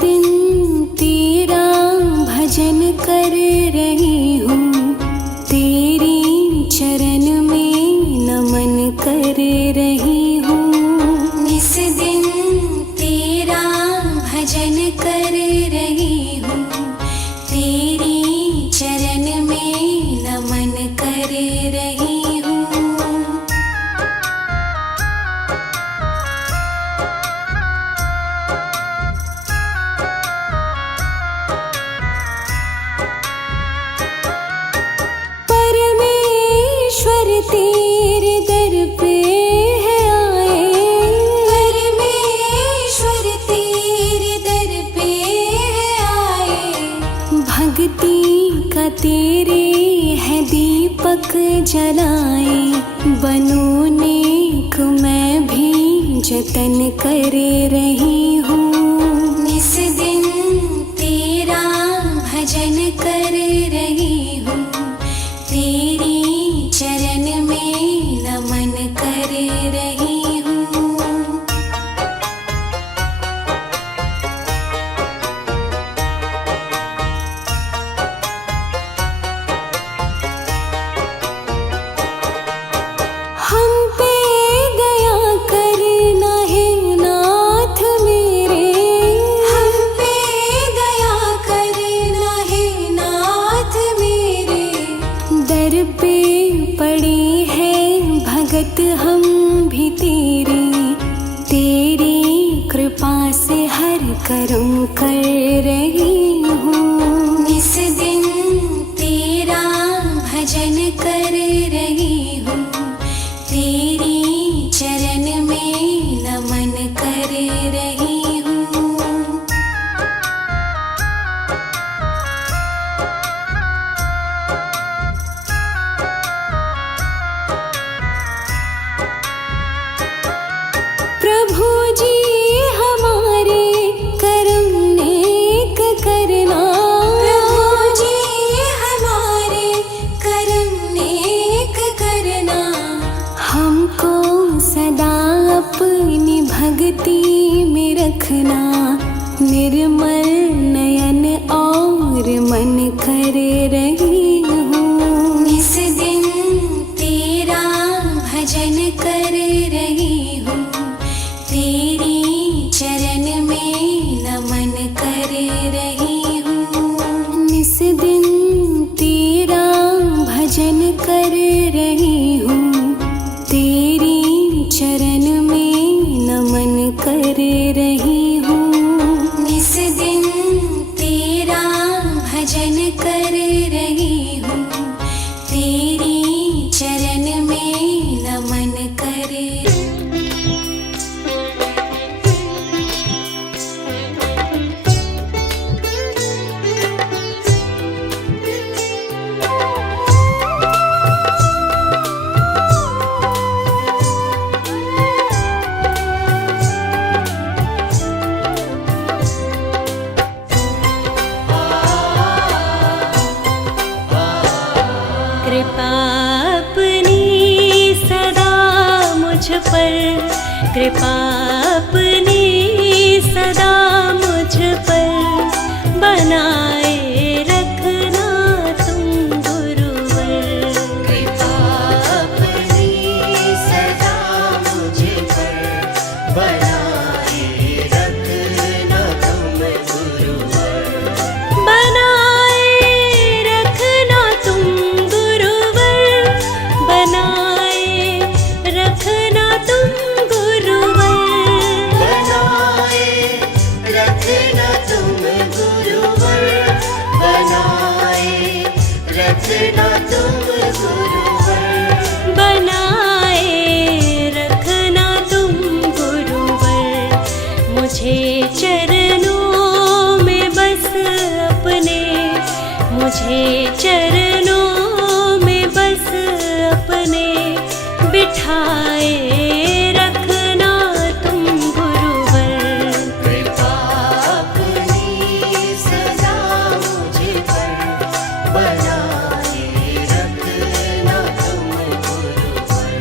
दिन तेरा भजन कर रही हूँ, तेरी चरण में नमन कर रही हूँ। इस दिन तेरा भजन कर रही हूँ, तेरी चरण में नमन कर रही हूँ। तेरे दर पे है आए, परमेश्वर तेरे दर पे है आए। भक्ति का तेरे है दीपक जलाए, बनूं नेक मैं भी जतन कर रही हूँ। इस दिन तेरा भजन कर रही हूँ, तेरी चरण में नमन कर रही हूँ। हम पे दया करना है नाथ मेरे, हम पे दया करना है नाथ मेरे। दर पे पड़े हैं भगत हम भी तेरे, तेरी कृपा से हर कर्म कर रही हूँ। इस दिन तेरा भजन कर रही हूँ, तेरी चरण में नमन कर रही हूँ। प्रभु जी हमारे कर्म नेक करना, प्रभु जी हमारे कर्म नेक करना। हमको सदा अपनी भक्ति में रखना, निर्मल नयन और मन कर रही हूँ। इस दिन तेरा भजन कर रही हूँ, तेरी चरण में नमन कर रही हूँ। इस दिन तेरा भजन कर रही हूँ, तेरी चरण में नमन कर रही हूँ। इस दिन तेरा भजन कर रही हूँ, तेरी चरण में नमन कर। कृपा अपनी सदा मुझ पर, कृपा अपनी सदा मुझ पर बनाए रखना तुम गुरुवर। कृपा अपनी सदा मुझ पर बनाए रखना तुम गुरुवर। बनाए रखना तुम गुरुवर, बनाए रखना तुम गुरुवर। बनाए रखना तुम गुरुवर, बनाए रखना तुम गुरुवर। बनाए रखना तुम गुरुवर। मुझे चरणों में बस अपने, मुझे चरणों में बस अपने बिठाए रखना तुम गुरुवर। कृपा अपनी सदा मुझ पर बनाए रखना तुम गुरुवर।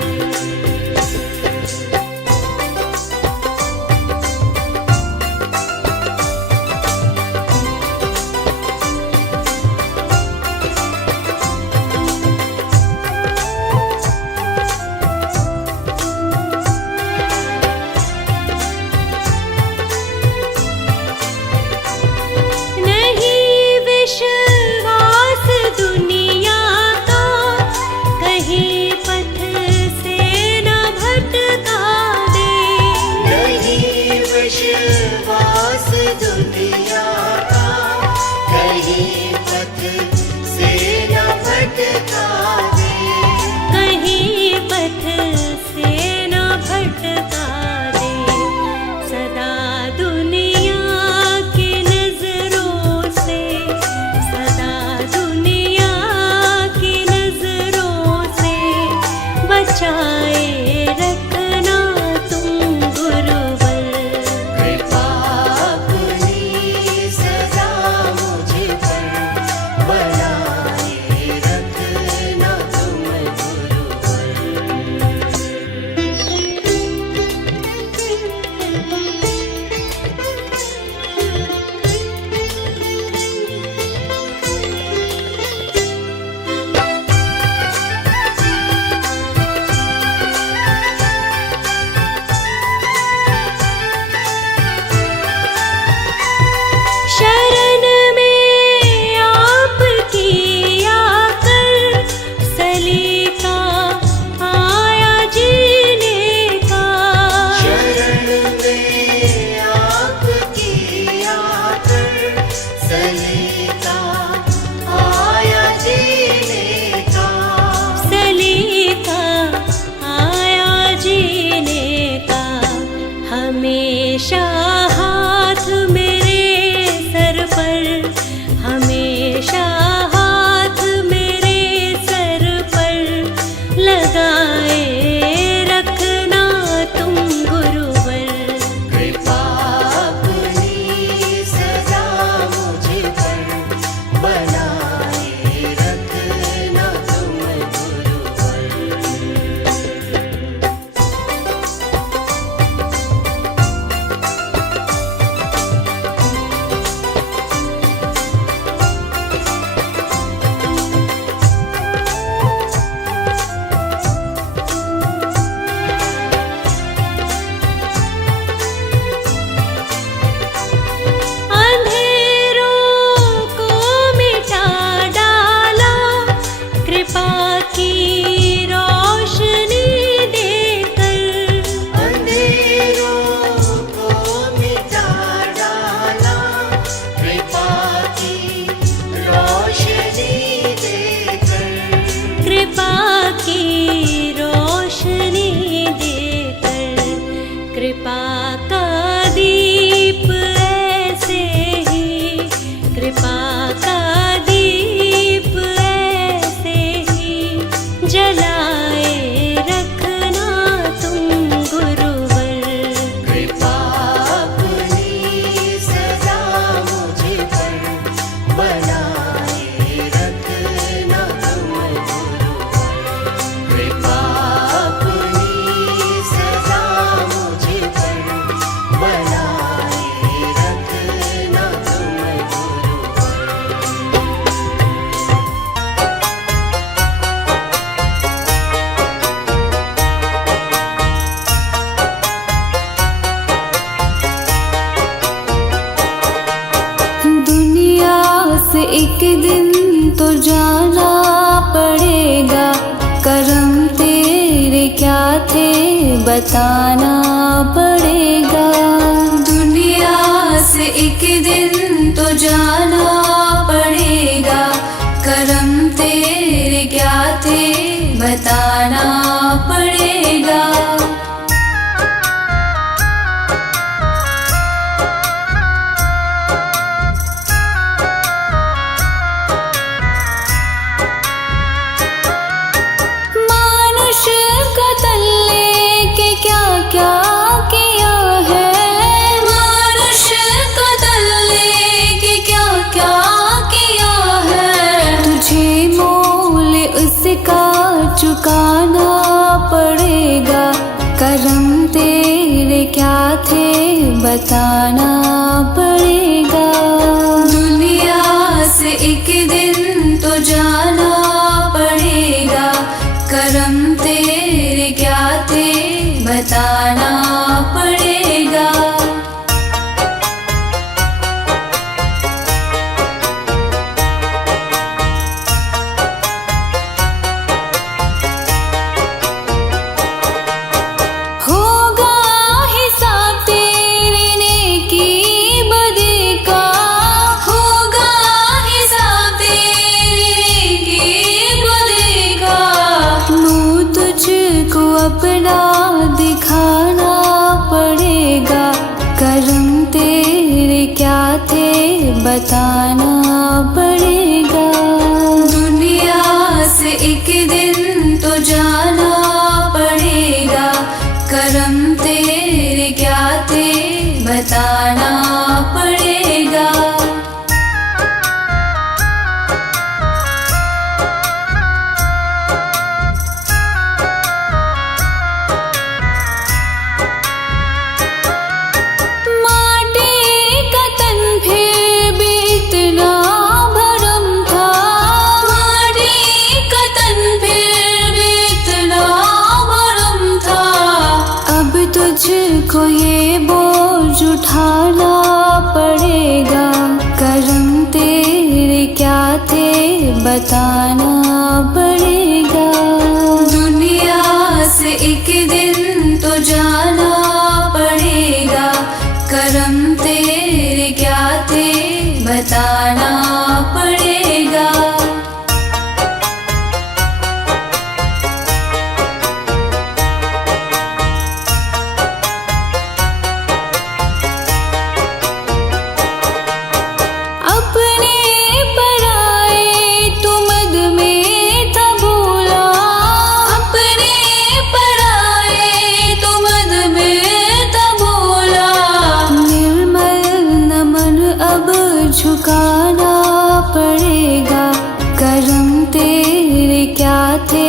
से एक दिन तो जाना पड़ेगा, करम तेरे क्या थे बताना पड़ेगा। दुनिया से एक दिन तो जाना पड़ेगा, करम तेरे क्या थे बताना पड़ेगा। मानुष का तल्ले के क्या क्या किया है, मानुष का तल्ले के क्या क्या किया है। तुझे मोल उसका चुकाना पड़ेगा, करम तेरे क्या थे बताना पड़ेगा। दुनिया से एक दिन तो जाना पड़ेगा, करम तेरे क्या थे बताना पड़ेगा। होगा हिसाब तेरे नेकी बदी का, होगा हिसाब तेरे नेकी बदी का। मुँह तुझको अपना दिखाना पड़ेगा, करम तेरे क्या थे बताना पड़ेगा। दुनिया से एक दिन तो जाना पड़ेगा, करम तेरे क्या थे बताना पड़ेगा। माटी का तन फिर भी इतना भरम था, माटी का तन फिर भी इतना भरम था। अब तुझको ये बोझ उठाना पड़ेगा, करम तेरे क्या थे बताना पड़ेगा। दुनिया से एक दिन तो जाना पड़ेगा, करम तेरे क्या थे बताना पड़ेगा। अपने पराए तू मद में था भूला, अपने पराए तू मद में था भूला। निर्मल नमन अब झुकाना पड़ेगा, करम तेरे क्या थे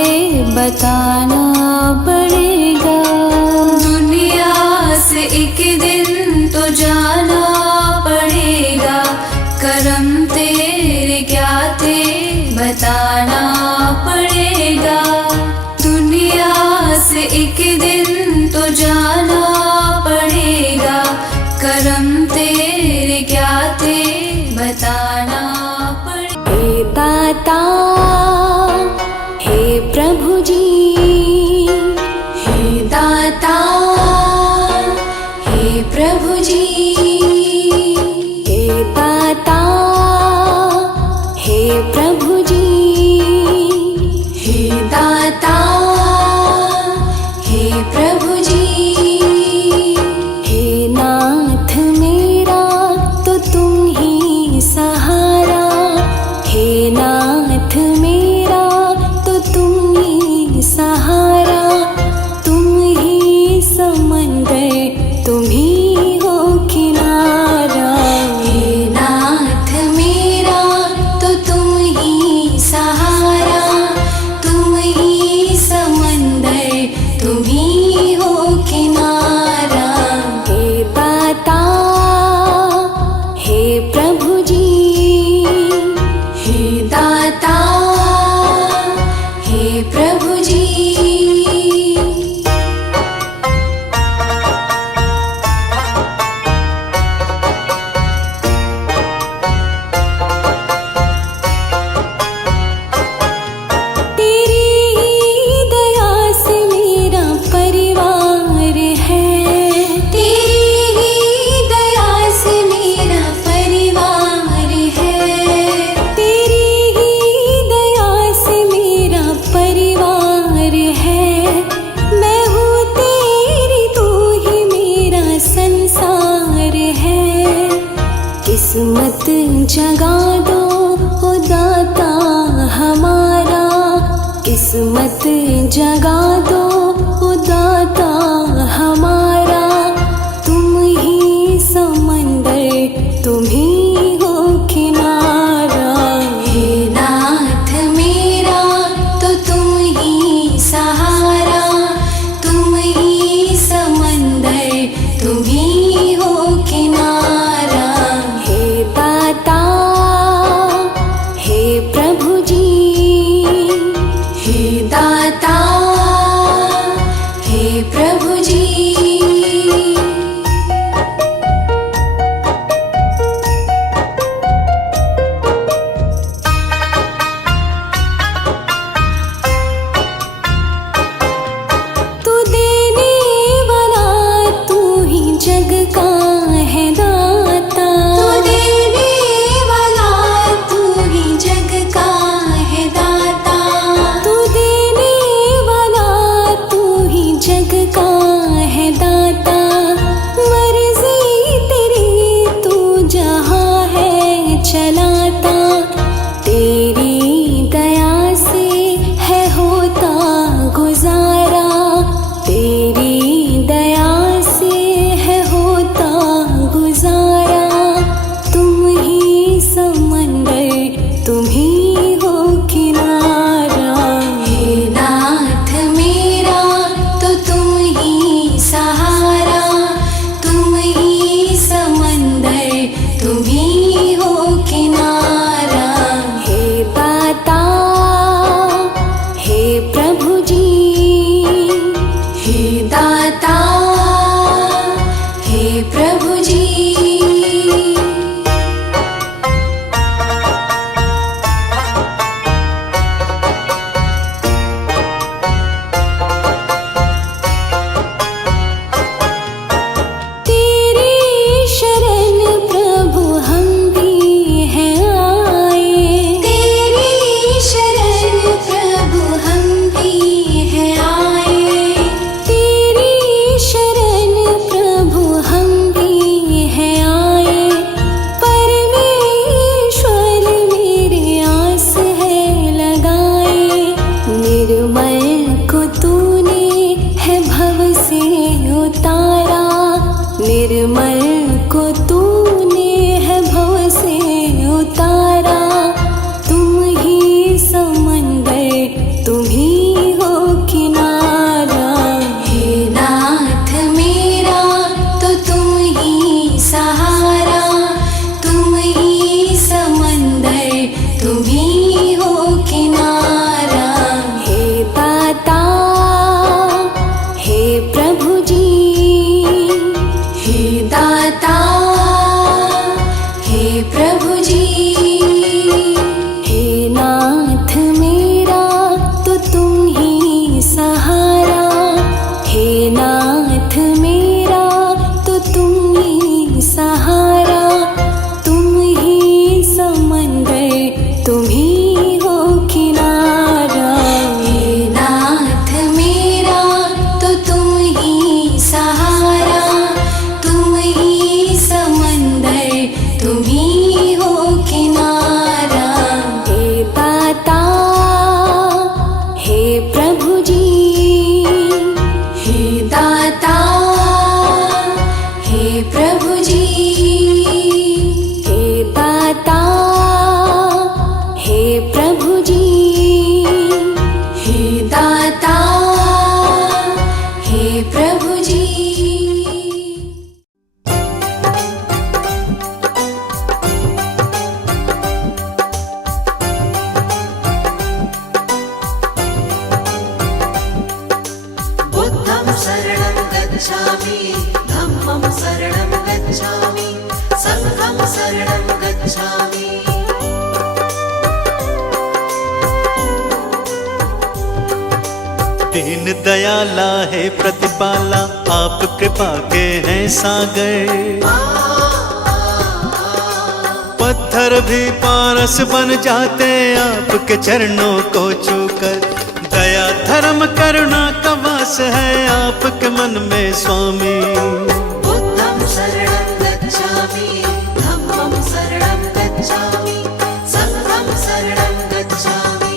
बताना पड़ेगा। दुनिया से एक दिन तो जाना पड़ेगा, करम तेरे क्या थे बताना पड़ेगा। दुनिया से एक दिन तो जाना पड़ेगा, करम तेरे क्या थे बताना पड़ेगा। हे दाता हे प्रभु जी, हे दाता हे प्रभु जी, हे दाता हे प्रभु जी, हे दाता हे प्रभु जी। हे नाथ मेरा तो तुम ही सहारा, हे नाथ मेरा तो तुम ही सहारा। तुम ही समंदर तुम ही हो किनारा, हे नाथ मेरा तो तुम ही सहारा। तुम ही समंदर तुम ही हो किनारा। हे दाता हे प्रभु जी, हे दाता हे प्रभु जी। किस्मत जगा दो उदाता हमारा, तुम ही समंदर तुम ही हो किनारा। हे नाथ मेरा तो तुम ही सहारा, तुम ही समंदर तुम ही हो किनारा। हे दाता हे प्रभु जी, हे दाता हे प्रभु जी। तू देने वाला तू ही जग का है दाता, तू देने वाला तू ही जग का है दाता, तू देने वाला तू ही जग का है दाता। मर्जी तेरी तू जहाँ है चलाता, तेरी दया से है होता गुजारा, तेरी दया से है होता गुजारा। तुम ही समंदर तुम ही हो किनारा। हे नाथ मेरा तो तुम ही सहारा, तुम ही समंदर तुम ही हो किनारा। हे दाता हे प्रभु जी, हे दाता हे प्रभु जी। तेरी शरण प्रभु हम भी हैं आए, तेरी शरण प्रभु हम भी हैं आए, तेरी शरण प्रभु हम भी हैं आए। परमेश्वर मेरे आस है लगाए, निर्मल को तूने है भव से उतारा, निर्मल को तूने है भव से उतारा। तुम ही समंदर तुम ही हो किनारा। हे नाथ मेरा तो तुम ही सहारा, तुम ही समंदर तुम ही हो किनारा। हे दाता हे प्रभु जी, हे दाता हे प्रभु जी। हे नाथ मेरा तो तुम ही सहारा, हे नाथ मेरा तो तुम ही सहारा, तुम ही समंदर तुम ही हो किनारा। हे नाथ मेरा तो तुम ही सहारा, तुम ही समंदर तुम ही हो किनारा। हे दाता हे प्रभु जी, हे दाता हे प्रभु जी। हे दाता हे प्रभु जी, हे दाता हे प्रभु जी। बुद्धं शरणं गच्छामि, धम्मं शरणं गच्छामि, संघं शरणं गच्छामि। दीन दयाला है प्रतिपाला, आप कृपा के हैं सागर। पत्थर भी पारस बन जाते आपके चरणों को छूकर। दया धर्म करुणा का वास है आपके मन में स्वामी। बुद्धं शरणं गच्छामि, धम्मं शरणं गच्छामि, संघं शरणं गच्छामि।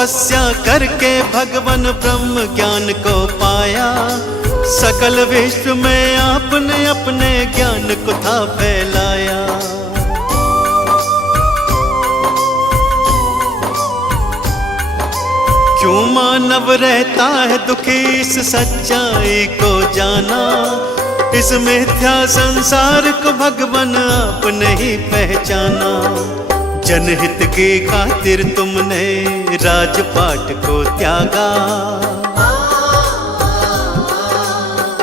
तपस्या करके भगवान ब्रह्म ज्ञान को पाया। सकल विश्व में आपने अपने ज्ञान को था फैलाया। क्यों मानव रहता है दुखी इस सच्चाई को जाना। इस मिथ्या संसार को भगवान आपने ही पहचाना। जनहित की खातिर तुमने राजपाट को त्यागा।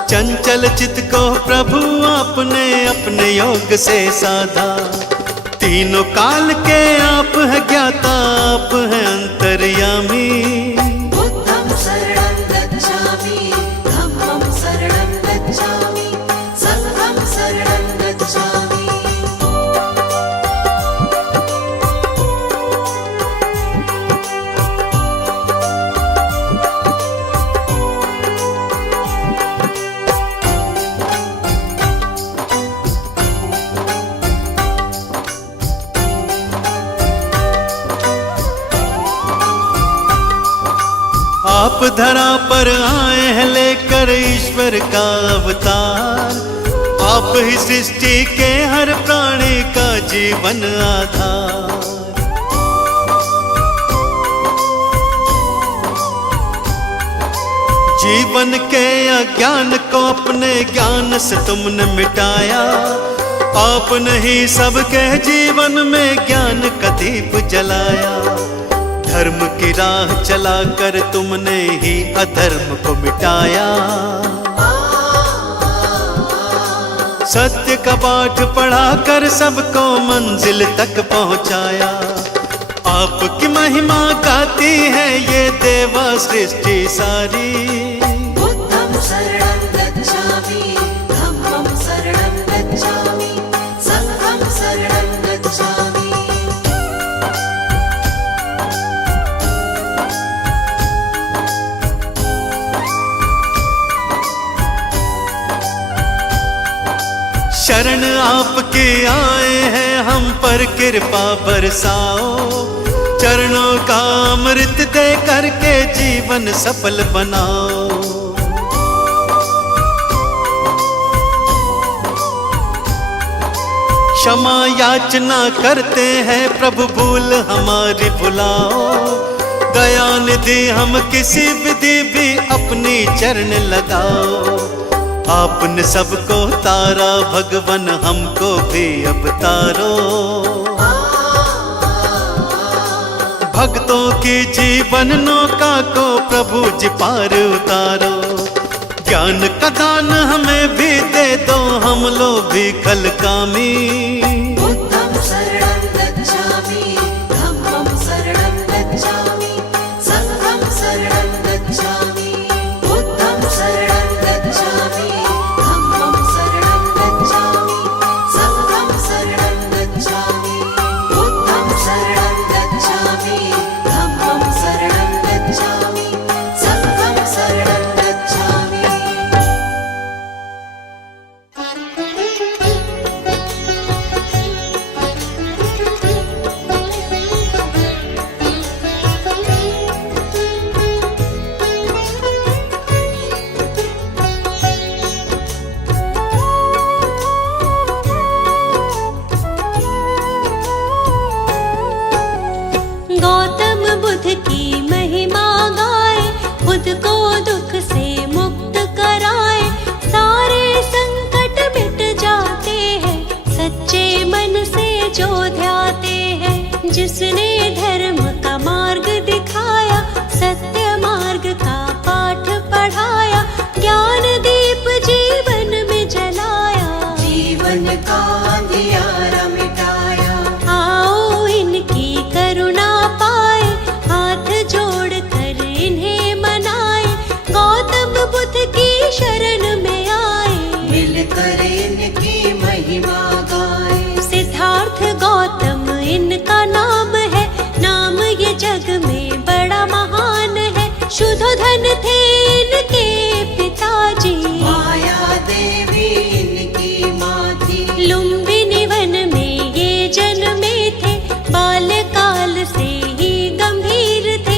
चंचल चित्त को प्रभु आपने अपने योग से साधा। तीनों काल के आप है ज्ञाता, आप है अंतर्यामी। बुद्धं शरणं गच्छामि, धम्मं शरणं गच्छामि, संघं शरणं गच्छामि। आप धरा पर आए हैं लेकर ईश्वर का अवतार। आप ही सृष्टि के हर प्राणी का जीवन आधार। जीवन के अज्ञान को अपने ज्ञान से तुमने मिटाया। आपने ही सबके जीवन में ज्ञान का दीप जलाया। धर्म की राह चलाकर तुमने ही अधर्म को मिटाया। सत्य का पाठ पढ़ाकर सबको मंजिल तक पहुंचाया। आपकी महिमा गाती है ये देवा सृष्टि सारी। बुद्धं शरणं गच्छामि, धम्मं शरणं गच्छामि, संघं शरणं गच्छामि। शरण आपके आए हैं हम पर कृपा बरसाओ। चरणों का अमृत दे करके जीवन सफल बनाओ। क्षमा याचना करते हैं प्रभु भूल हमारी भुलाओ। दया निधि हम किसी विधि भी अपनी चरण लगाओ। आपने सबको तारा भगवान हमको भी अब तारो। भक्तों की जीवन नौका को प्रभु जी पार उतारो। ज्ञान का दान हमें भी दे दो, हम लोग भी कल कामी। बुद्धं शरणं गच्छामि, धम्मं शरणं गच्छामि, संघं शरणं गच्छामि। बुद्धं शरणं गच्छामि, धम्मं शरणं गच्छामि, संघं शरणं गच्छामि। बुद्धं शरणं गच्छामि, धम्मं शरणं गच्छामि, संघं शरणं गच्छामि। गौतम बुद्ध की महिमा गाए, खुद को दुख से मुक्त कराए। सारे संकट मिट जाते हैं सच्चे मन से जो ध्याते हैं। जिसने धर्म का मार्ग दिखाया, सत्य मार्ग का पाठ पढ़ाया। ज्ञान दीप जीवन में जलाया, जीवन का अंधियारा मिटाया। आओ इनकी करुणा पाए, हाथ जोड़ कर इन्हें मनाए। गौतम बुद्ध की शरण में आए, मिलकर इनकी महिमा गाए। सिद्धार्थ गौतम इनका नाम है। नाम ये जग में बड़ा महान है। शुद्धोधन थे इनके पिताजी, माया देवी इनकी माँ थी। लुम्बिनी वन में ये जन्मे थे। बाल्यकाल से ही गंभीर थे,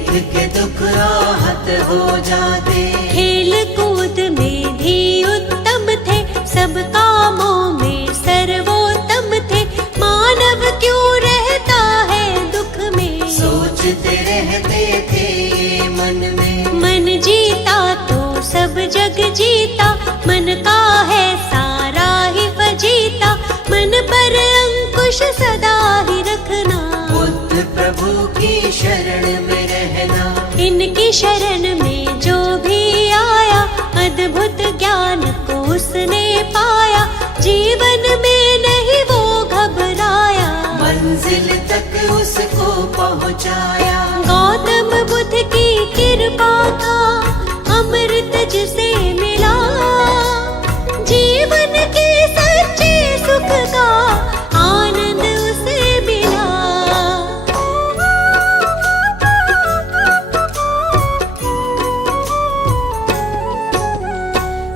देख के दुख आहत हो जाते। खेल कूद में भी उत्तम थे, सब कामों में सर्वोत्तम थे। मानव क्यों रहता है दुख में, सोचते रहते थे ये मन में। मन जीता तो सब जग जीता, मन का है सारा ही फजीता। मन पर अंकुश सदा ही रखना, बुद्ध प्रभु की शरण में रहना। इनकी शरण में जो भी आया, अद्भुत ज्ञान को उसने पाया। जीवन में नहीं वो घबराया, मंजिल तक उसको पहुंचाया। गौतम बुद्ध की कृपा का अमृत जिसे मिला, जीवन के सच्चे सुख का आनंद उसे मिला।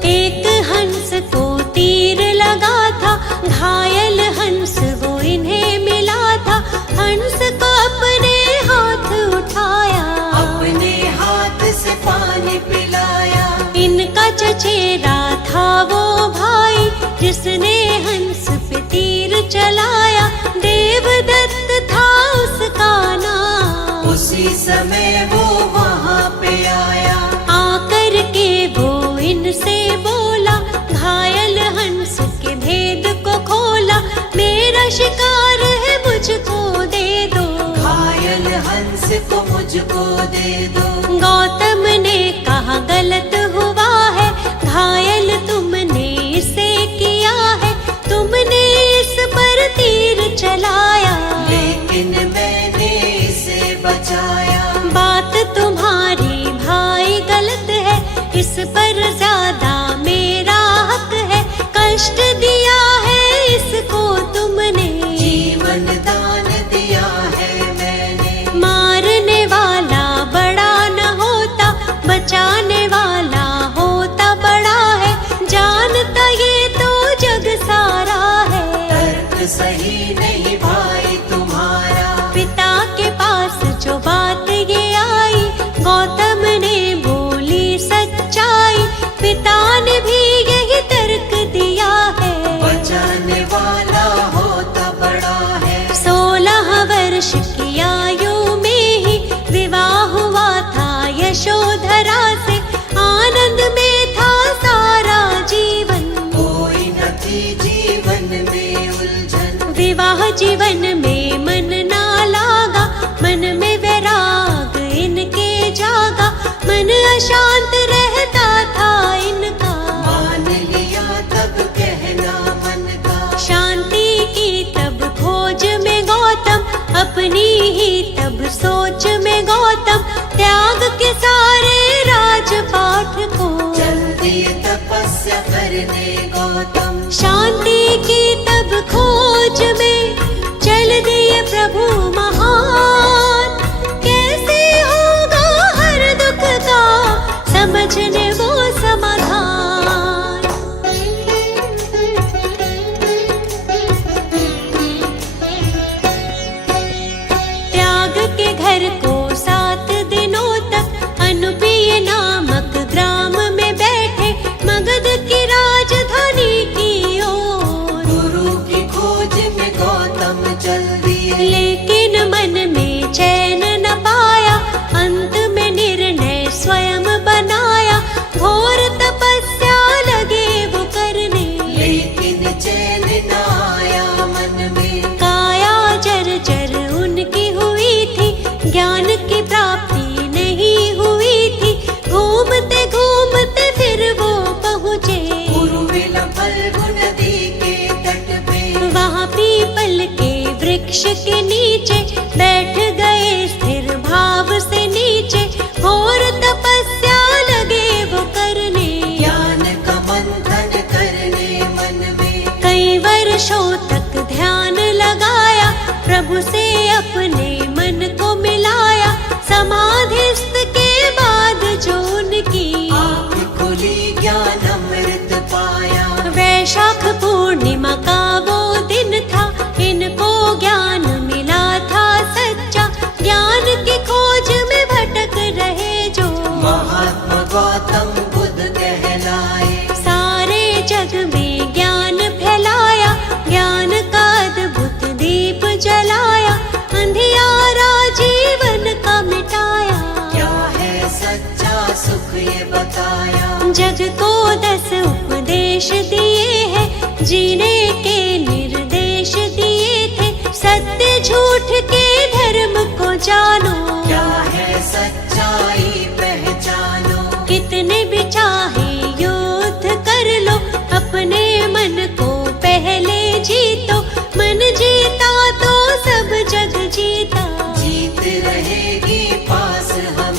एक हंस को तीर लगा था, घायल हंस वो इन्हें मिला था। हंस को अपने हाथ उठाया, अपने हाथ से पानी पिलाया। इनका चचेरा था वो भाई, जिसने हंस पे तीर चलाया। देवदत्त था उसका नाम, उसी समय वो वहाँ पे आया। आकर के वो इनसे बोला, घायल हंस के भेद को खोला। मेरा शिकार है मुझको दे दो, घायल हंस को मुझको दे दो। गौतम ने कहा गलत हुआ है, घायल तुमने इसे किया है। तुमने इस पर तीर चलाया, लेकिन मैंने इसे बचाया। बात तुम्हारी भाई गलत है, इस पर ज्यादा मेरा हक है। कष्ट दिया है इसको तुमने, जीवन दान दिया है मैंने। मारने वाला बड़ा न होता, बचाने वाला होता बड़ा है। जानता ये तो जग सारा है, तर्क सही नहीं भाई तुम्हारा। पिता के पास जो बात ये आई, गौतम ने बोली सच्चाई। पिता ने भी यही तर्क दिया है, बचाने वाला होता बड़ा है। 16 वर्ष की आयु में ही विवाह हुआ था यशोधरा से। आनंद में था सारा जीवन, कोई न थी जीवन में उलझन। विवाह जीवन में मन ना लागा, मन में वैराग इनके जागा। मन अशांत रहता था इनका, मान लिया तब कहना मन का। शांति की तब खोज में गौतम, अपनी ही तब सोच में गौतम। त्याग के सारे राजपाट को, चल दिए तपस्या करने गौतम। शांति की तब खोज में चल दिए प्रभु महान। कैसे होगा हर दुख का समझने वो समाधान। त्याग के घर को साथ दे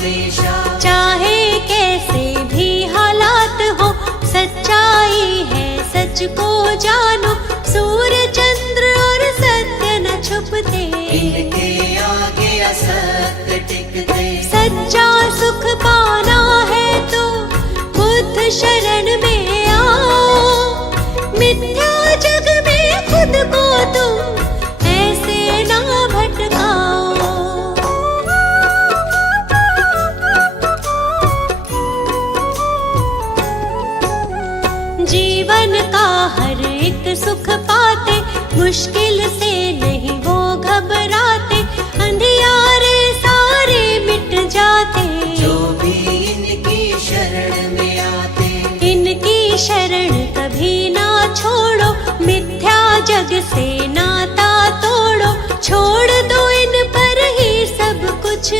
हमेशा। चाहे कैसे भी हालात हो, सच्चाई है सच को जानो। सूर्य चंद्र और सत्य न छुपते, इनके आगे असत्य टिकते। सच्चा सुख पाना है तो बुद्ध शरण में आओ। मिथ्या जग में खुद को तुम ऐसे ना भटकाओ। जीवन का हर एक सुख पाते, मुश्किल से नहीं वो घबराते। अंधियारे सारे मिट जाते, जो भी इनकी शरण में आते। इनकी शरण कभी ना छोड़ो, मिथ्या जग से नाता तोड़ो। छोड़ दो इन पर ही सब कुछ,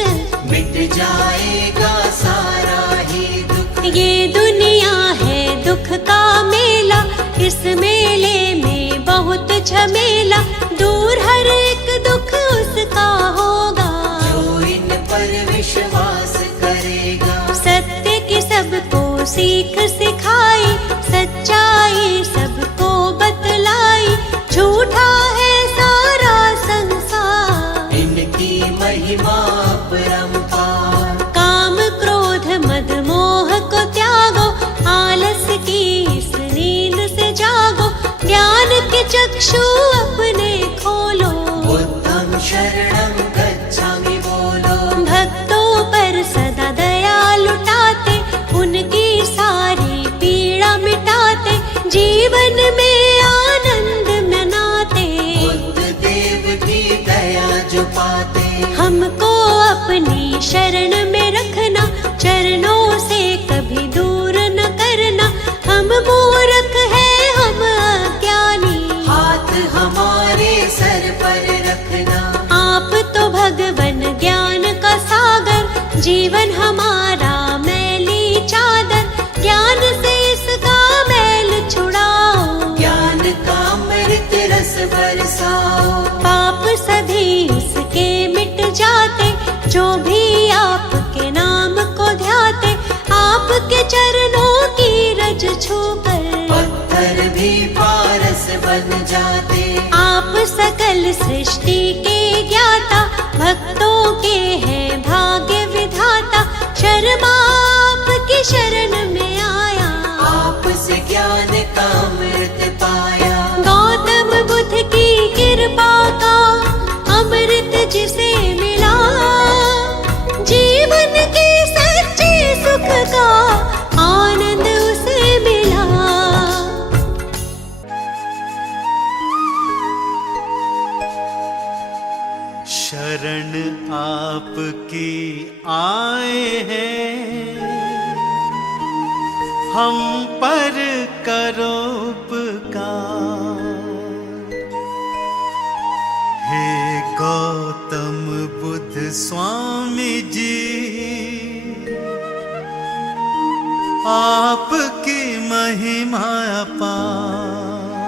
मिट जाएगा सारा ही दुख। ये दुनिया है दुख का मेला, इस मेले में बहुत झमेला। दूर हर एक दुख उसका होगा, जो इन पर विश्वास करेगा। सत्य की सबको सीख सिखाई, सच्चाई सबको बतलाई। झूठा है सारा संसार, इनकी महिमा अपरंपार। काम क्रोध मद मोह को त्यागो, आलस की इस नींद से जागो। ज्ञान के चक्षु अपने खोलो, बुद्धं शरणं गच्छामि बोलो। भक्तों पर सदा दया लुटाते, उनकी सारी पीड़ा मिटाते। जीवन में आनंद मनाते, बुद्ध देव की दया जो पाते। हमको अपनी शरण में रखना, चरणों से कभी दूर न करना। हम मूर्ख हैं हम अज्ञानी, हाथ हमारे सर पर रखना। आप तो भगवन ज्ञान का सागर। जीवन हमारा मैली चादर, ज्ञान से इसका मैल छुड़ाओ। ज्ञान का अमृत रस बरसाओ। पाप सभी उसके मिट जाते, जो भी आपके नाम को ध्याते। आपके चरणों की रज छूकर पत्थर भी पारस बन जाते। आप सकल सृष्टि के ज्ञाता, भक्तों के हैं भाग्य विधाता। शर्मा आपकी शरण में आया, आपसे ज्ञान का अमृत पाया। गौतम बुद्ध की कृपा का अमृत जिसे मिला, जीवन के सच्चे सुख का आनंद उसे मिला। शरण आपकी आए हैं, हम पर करो उपकार। हे गौतम बुद्ध स्वामी जी, आपकी महिमा अपार।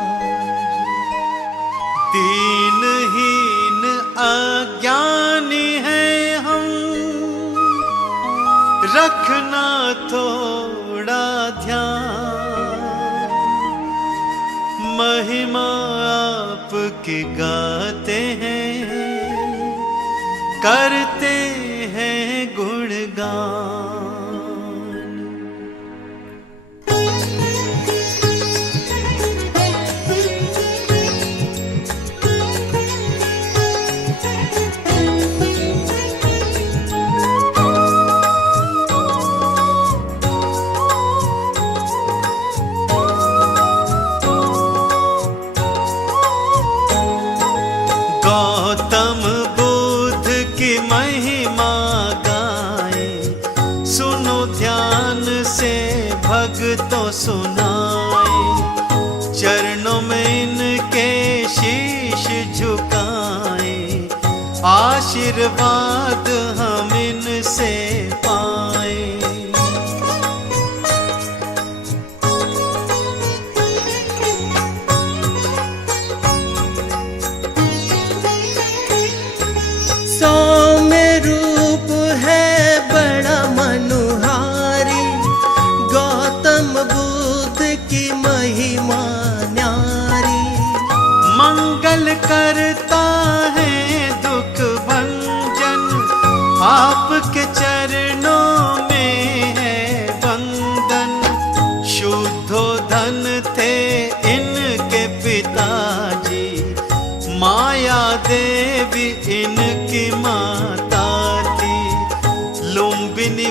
दीनहीन अज्ञानी हैं हम, रखना थोड़ा ध्यान। महिमा आपकी गाते हैं, करते हैं गुणगान। गौतम बुद्ध की महिमा गाए, सुनो ध्यान से भक्तों सुनाए। चरणों में इनके शीश झुकाए, आशीर्वाद हम इनसे पाए। सौम्य रूप है बड़ा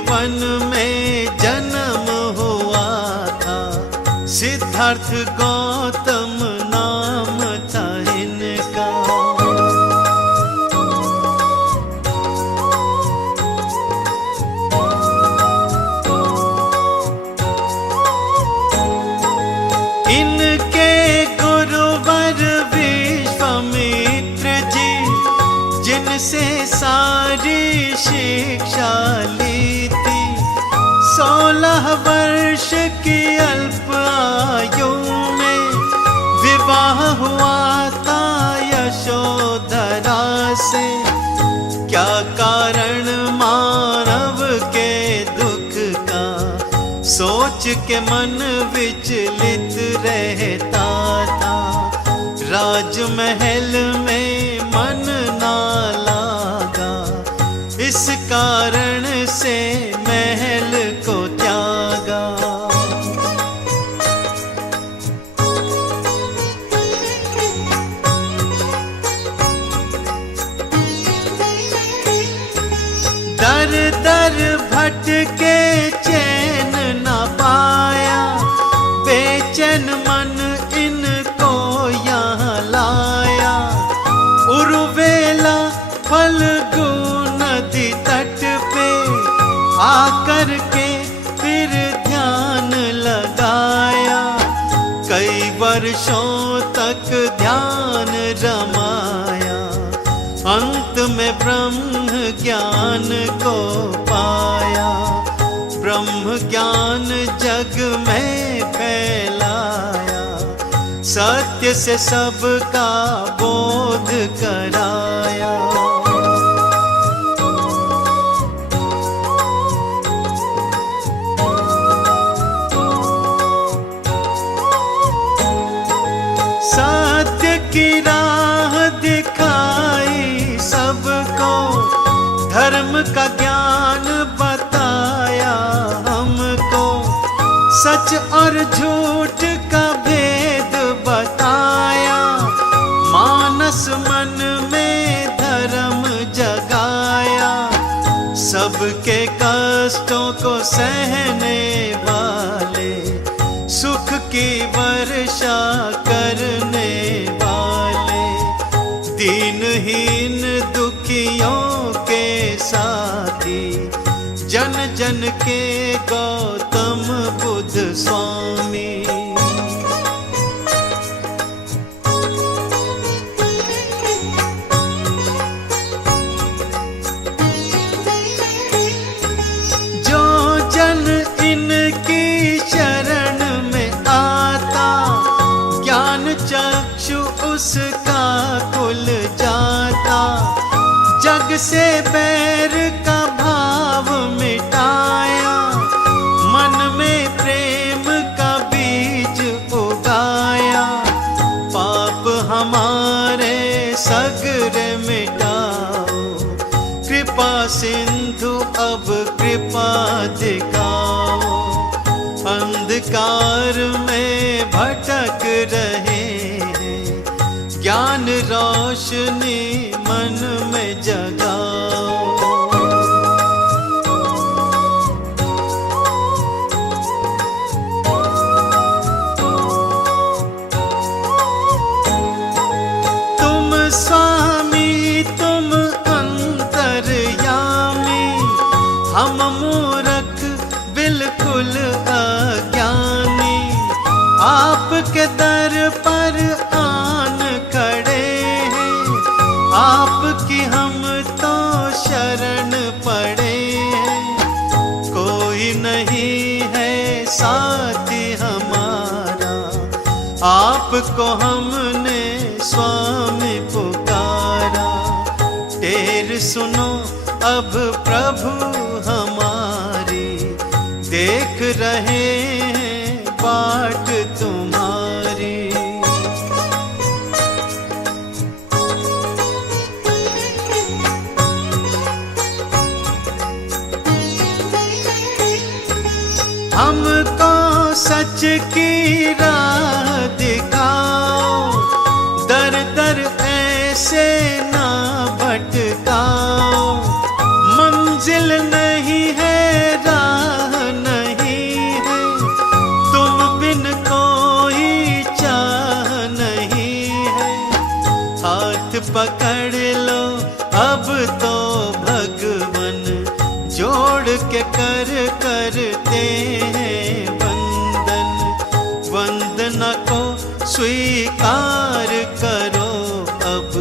वन में जन्म हुआ था, सिद्धार्थ गौतम नाम था इनका। इनके गुरुवर विश्वामित्र जी, जिनसे सारी शिक्षा ली थी। 16 वर्ष की अल्प आयु में विवाह हुआ था यशोधरा से। क्या कारण मानव के दुख का, सोच के मन विचलित रहता था। राजमहल में मन ना लागा, इस कारण से महल को त्यागा। दर दर भटके चैन न पाया, बेचैन मन इनको यहाँ लाया। उर्वेला फल्गु नदी तट पे आकर के फिर ध्यान लगाया। कई वर्षों तक ध्यान रमाया, अंत में ब्रह्म ज्ञान को पाया। ब्रह्म ज्ञान जग में फैलाया, सत्य से सबका बोध कराया। सत्य की राह दिखाई सबको, धर्म का ज्ञान बताया हमको। सच और झूठ का भेद बताया, मानस मन में धर्म जगाया। सबके कष्टों को सहने वाले, सुख की वर्षा करने वाले। दीनहीन दुखियों के साथी, जन जन के गौतम बुद्ध स्वामी। जो जन इनकी शरण में आता, ज्ञान चक्षु उसका खुल जाता। जग से बैर का भाव मिटाया, मन में प्रेम का बीज उगाया। पाप हमारे सगरे मिटाओ, कृपा सिंधु अब कृपा दिखाओ। अंधकार में भटक रहे हैं, ज्ञान रोशनी मन में जगाओ। तुम स्वामी तुम अंतर्यामी, हम मूर्ख बिल्कुल अज्ञानी। आपके दर पर आन खड़े हैं, आपकी हम तो शरण पड़े हैं। कोई नहीं है साथी हमारा, आपको हमने स्वामी पुकारा। टेर सुनो अब प्रभु हमारी, देख रहे हैं बाट तुम्हारी। हमको सच की राह दिखाओ, दर दर ऐसे ना भटकाओ। मंजिल नहीं है करते हैं वंदन। वंदना को स्वीकार करो अब,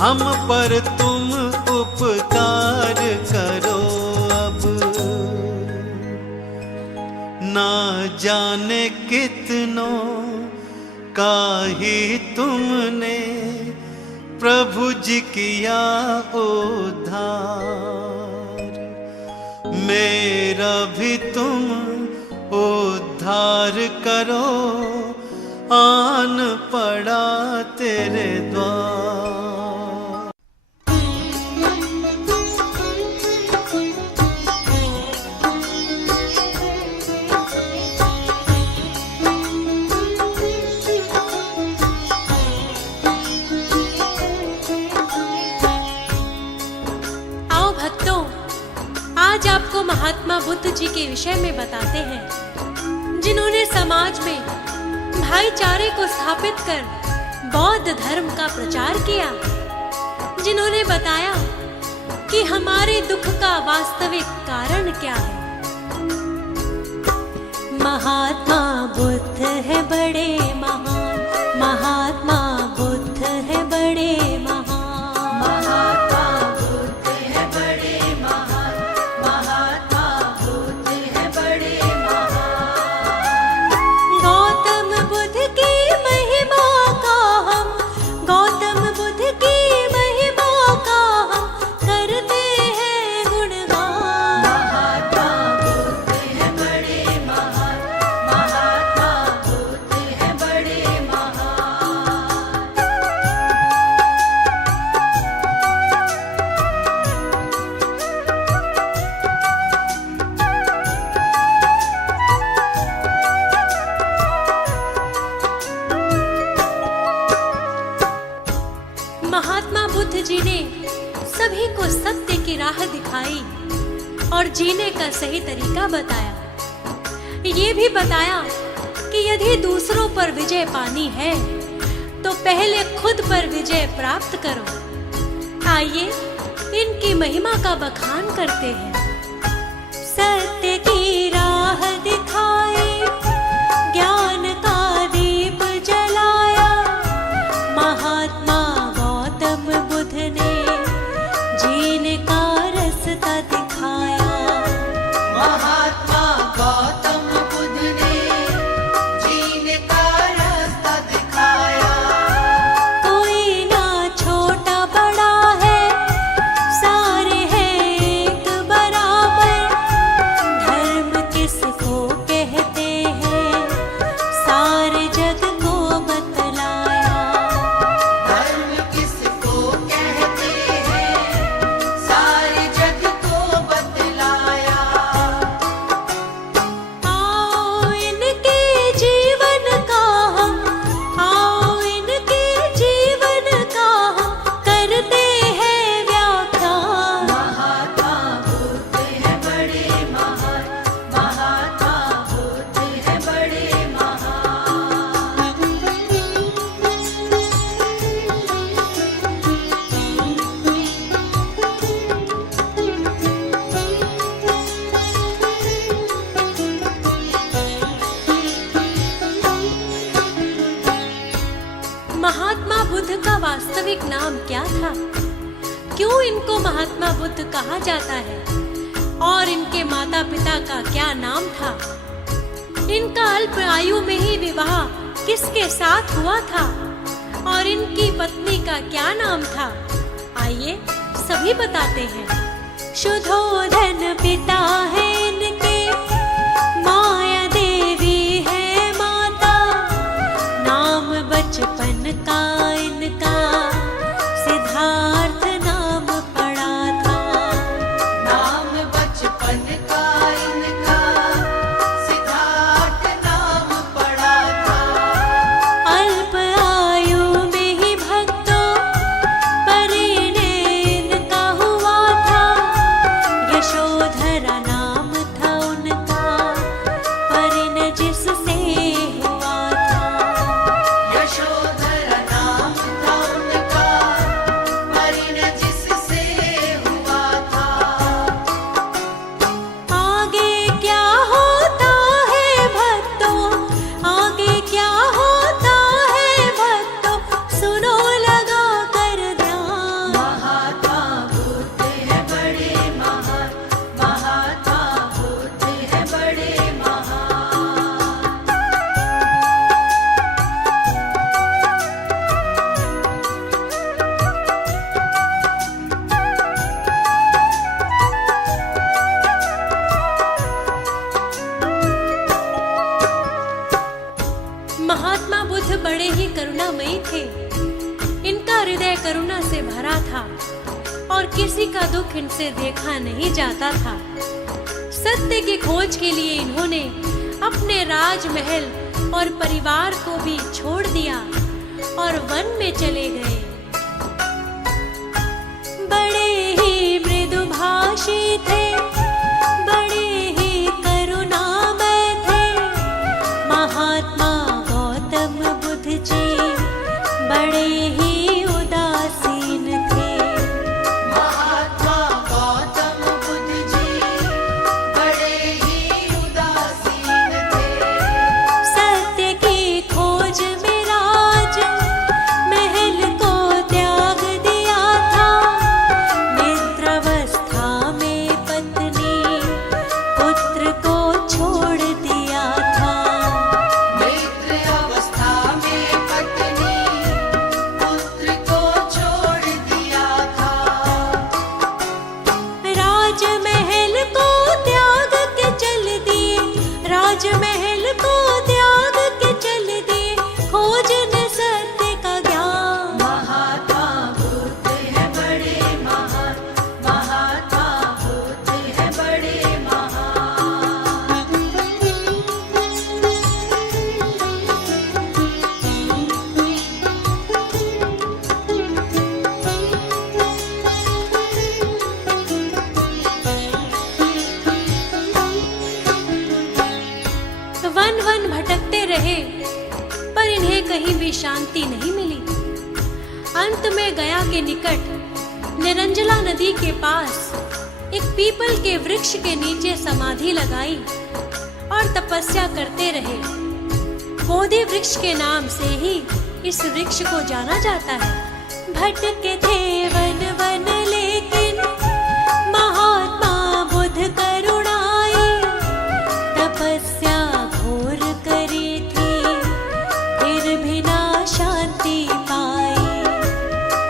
हम पर तुम उपकार करो अब। ना जाने कितनों का ही तुमने प्रभु जी किया उद्धार, मेरा भी तुम उद्धार करो, आन पड़ा तेरे द्वार। आज आपको महात्मा बुद्ध जी के विषय में बताते हैं, जिन्होंने समाज में भाईचारे को स्थापित कर बौद्ध धर्म का प्रचार किया, जिन्होंने बताया कि हमारे दुख का वास्तविक कारण क्या है। महात्मा बुद्ध है बड़े महान, महात्मा बुद्ध है बड़े महान, महात्मा बुद्ध है बड़े महान, महात्मा बुद्ध है बड़े महान। गौतम बुद्ध की महिमा का हम, गौतम बुद्ध की महिमा का हम करते हैं गुणगान। महात्मा बुद्ध है बड़े महान, महात्मा बुद्ध है बड़े महान। महात्मा बुद्ध जी ने सभी को सत्य की राह दिखाई और जीने का सही तरीका बताया। ये भी बताया कि यदि दूसरों पर विजय पानी है तो पहले खुद पर विजय प्राप्त करो। आइए इनकी महिमा का बखान करते हैं। सत्य की राह दिखाई, ज्ञान का दीप जलाया, महात्मा गौतम बुद्ध ने जीने का रास्ता दिखाया। महात्मा गौतम बुद्ध ने जीने का रास्ता दिखाया। कोई ना छोटा बड़ा है, सारे हैं एक बराबर। धर्म किसको कहते हैं, सारे जग को बतलाया। धर्म किसको कहते हैं, सारे जग को बतलाया। आओ इनके जीवन का हम, आओ इनके जीवन का हम करते हैं व्याख्यान। महात्मा बुद्ध है बड़े महान, महात्मा बुद्ध है बड़े महान। महात्मा बुद्ध का वास्तविक नाम क्या था? क्यों इनको महात्मा बुद्ध कहा जाता है? और इनके माता पिता का क्या नाम था? इनका अल्प आयु में ही विवाह किसके साथ हुआ था? और इनकी पत्नी का क्या नाम था? आइए सभी बताते हैं। शुद्धोधन पिता है इनके, माया देवी है माता। नाम बचपन का इनका सिद्धार्थ नाम पड़ा था। नाम बचपन का इनका सिद्धार्थ नाम पड़ा था। अल्प आयु में ही भक्तों परिणय इनका हुआ था। यशोधरा नाम थे। इनका हृदय करुणा से भरा था और किसी का दुख इनसे देखा नहीं जाता था। सत्य की खोज के लिए इन्होंने अपने राजमहल और परिवार को भी छोड़ दिया और वन में चले गए। बड़े ही मृदुभाषी थे, बड़े ही करुणामय थे महात्मा गौतम बुद्ध जी, बड़े ही उदासीन थे। महात्मा गौतम बुद्ध जी बड़े ही उदासीन थे। सत्य की खोज में राज महल को त्याग दिया था। निद्रावस्था में पत्नी पुत्र को छोड़ दिया था। मित्र अवस्था में पत्नी पुत्र को छोड़ दिया था। राजमहल को त्याग के चल दिए, राजमहल को त्याग के चल दिए, खोजने सत्य का ज्ञान। महात्मा बुद्ध है बड़े महान, महात्मा बुद्ध है बड़े महान। वन वन भटकते रहे पर इन्हें कहीं भी शांति नहीं मिली। अंत में गया के निकट निरंजला नदी के पास एक पीपल के वृक्ष के नीचे समाधि लगाई और तपस्या करते रहे। बोधि वृक्ष के नाम से ही इस वृक्ष को जाना जाता है। भटके थे वन वन लेकिन महात्मा बुद्ध करुणाई, तपस्या घोर करी थी फिर भी ना शांति पाई।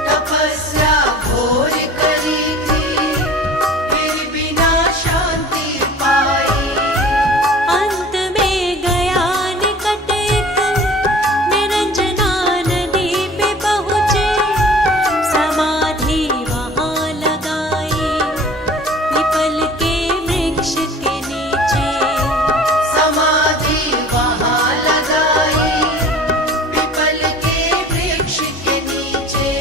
तपस्या घोर करी थी फिर भी ना शांति पाई। अंत में गया निकट एक निरंजना नदी पे पहुँचे, समाधि वहाँ लगाई पीपल के वृक्ष के नीचे। समाधि वहाँ लगाई पीपल के वृक्ष के नीचे।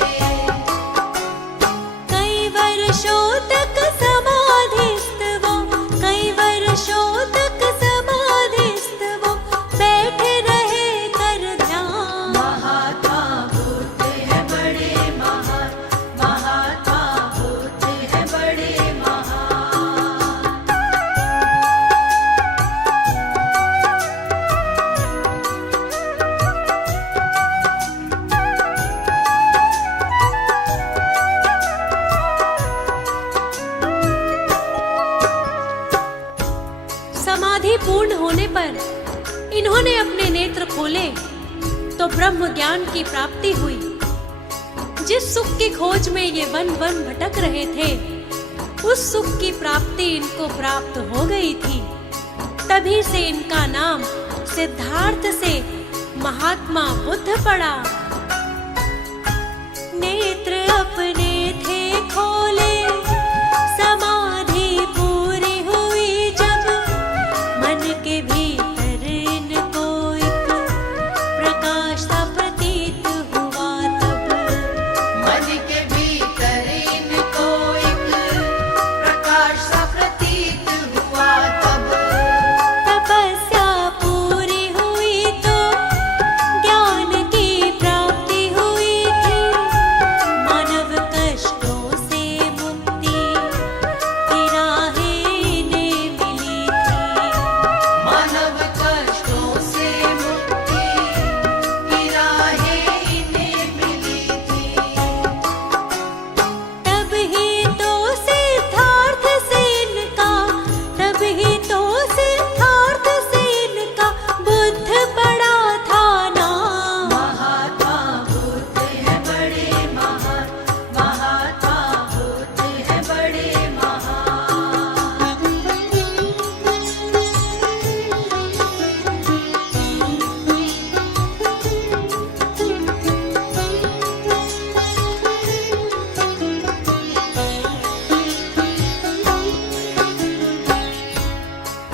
कई वर्षों तक समाधिस्थ वो, कई वर्षों तक समाधिस्थ वो बैठे रहे कर ध्यान। महात्मा बुद्ध है बड़े महान, महात्मा बुद्ध है बड़े महान। समाधि पूर्ण होने पर इन्होंने अपने नेत्र खोले तो ब्रह्म ज्ञान की प्राप्ति हुई। जिस सुख की खोज में ये वन वन भटक रहे थे, उस सुख की प्राप्ति इनको प्राप्त हो गई थी। तभी से इनका नाम सिद्धार्थ से महात्मा बुद्ध पड़ा। नेत्र अपने थे खोले, समाधि पूरी हुई जब मन के भीतर इनको एक प्रकाश सा प्रतीत हुआ तब। मन के भीतर इनको एक प्रकाश सा प्रतीत हुआ तब। तपस्या पूरी हुई तो ज्ञान की प्राप्ति हुई थी। मानव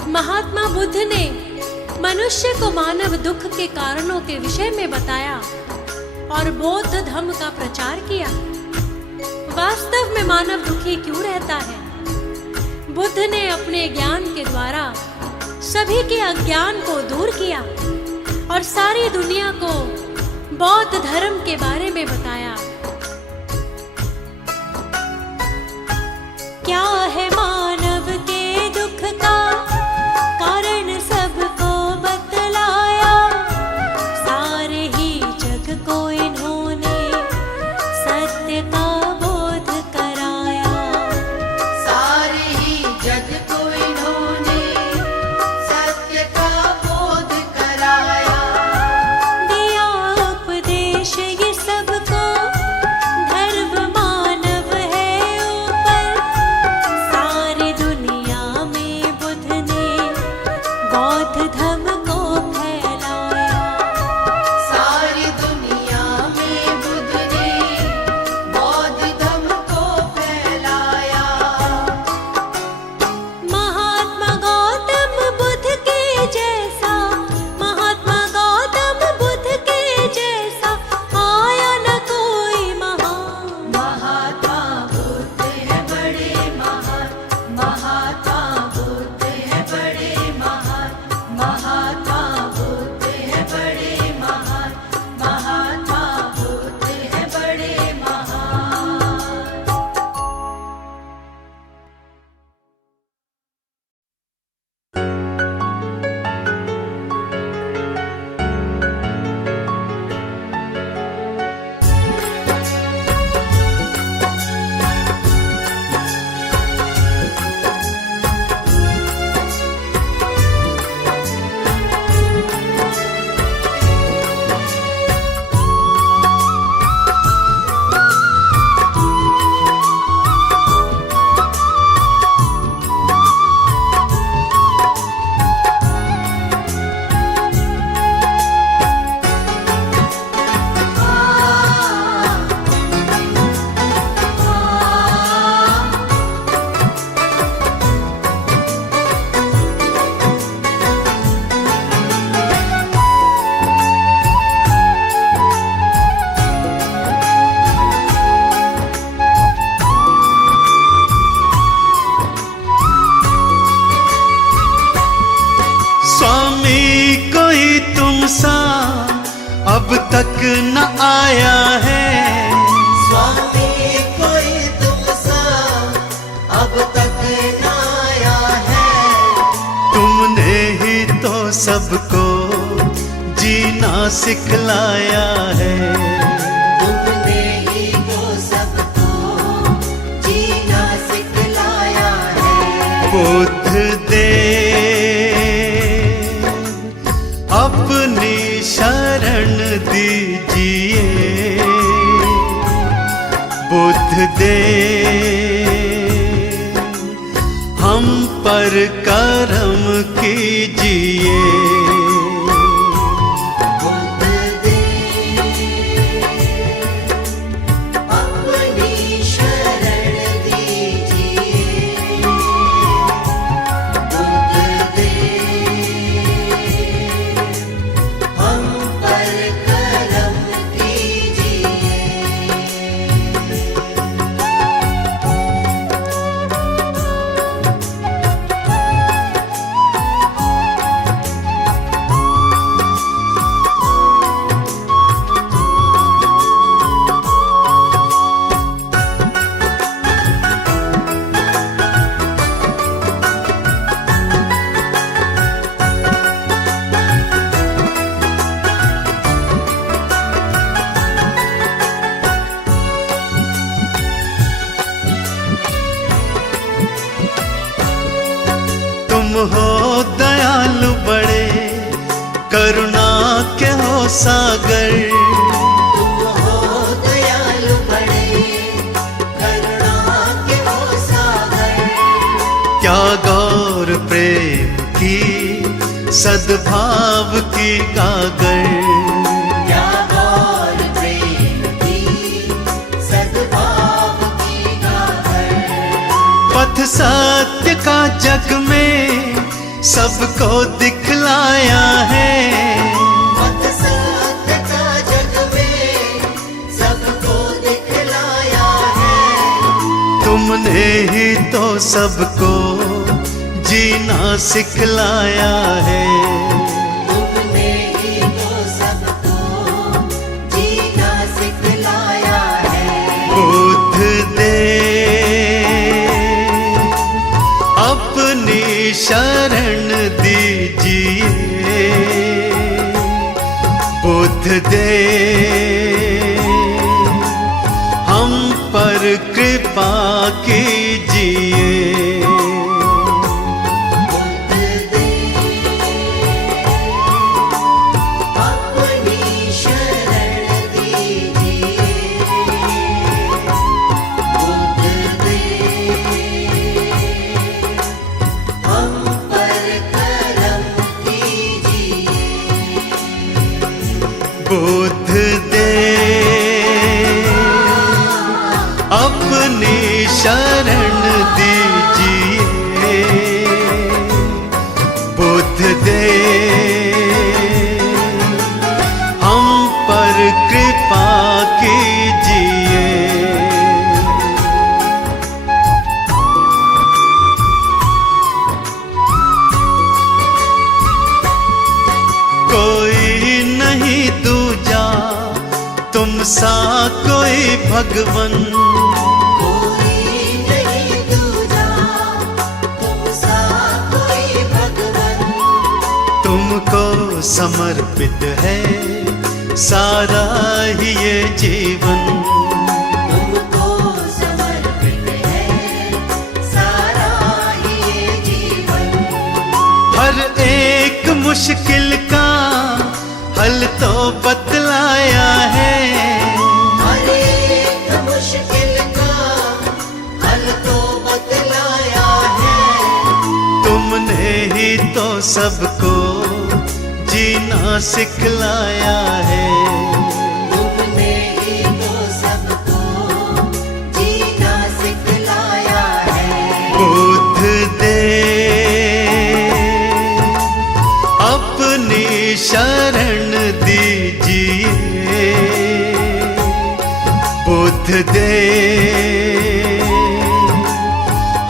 महात्मा बुद्ध ने मनुष्य को मानव दुख के कारणों के विषय में बताया और बौद्ध धर्म का प्रचार किया। वास्तव में मानव दुखी क्यों रहता है? बुद्ध ने अपने ज्ञान के द्वारा सभी के अज्ञान को दूर किया और सारी दुनिया को बौद्ध धर्म के बारे में बताया। क्या है मानव के दुख का कारण सबको बतलाया, सारे ही जग को इन्होंने सत्य का बोध कराया। सारे ही जग को इन्होंने सत्य का बोध कराया। दिया उपदेश ये सबको, धर्म मानव है ऊपर, सारी दुनिया में बुद्ध ने बौद्ध धर्म को फैलाया। सारी दुनिया में बुद्ध ने बौद्ध धर्म को फैलाया। महात्मा गौतम बुद्ध के जैसा, महात्मा गौतम बुद्ध के जैसा आया न कोई महान। महात्मा बुद्ध है बड़े महान, महात्मा बुद्ध है बड़े महान, महात्मा बुद्ध है बड़े महान, महात्मा बुद्ध है बड़े महान। स्वामी कोई तुमसा अब तक न आया है, स्वामी कोई तुमसा अब तक न आया है। तुमने ही तो सबको जीना सिखलाया है। तुमने ही तो सबको जीना सिखलाया है। बुद्ध देव अपनी शरण दीजिए, बुद्ध देव हम पर करम कीजिए। बुद्ध देव अपनी शरण दीजिए। बुद्ध देव हम पर करम कीजिए। तुम हो दयालु बड़े, करुणा के हो सागर। तुम हो दयालु बड़े, करुणा के हो सागर। क्या गौर प्रेम की सद्भाव की गागर। क्या गौर प्रेम की सद्भाव की गागर। पथ सत्य का जग में सबको दिखलाया है। मकसद का जग में सबको दिखलाया है। तुमने ही तो सबको जीना सिखलाया है। तुमने ही तो सबको जीना सिखलाया है। बुद्ध दे अपनी शरण दीजिए, बुद्ध दे हम पर कृपा कीजिए। बुद्ध दे अपनी शरण दीजिए। बुद्ध दे हम पर करम कीजिए। बुद्ध दे अपनी शरण दीजिए, बुद्ध दे हम पर कृपा कीजिए। कोई नहीं दूजा तुम सा कोई भगवन, कोई नहीं दूजा तुम सा कोई भगवन। तुमको समर्पित है सारा ही ये जीवन। तुमको समर्पित है सारा ये जीवन। हर एक मुश्किल का हल तो बतलाया है। हर एक मुश्किल का हल तो बतलाया है। तुमने ही तो सबको जीना सिखलाया है। तुमने ही तो सबको जीना सिखलाया है। बुद्ध दे अपनी शरण दीजिए, बुद्ध दे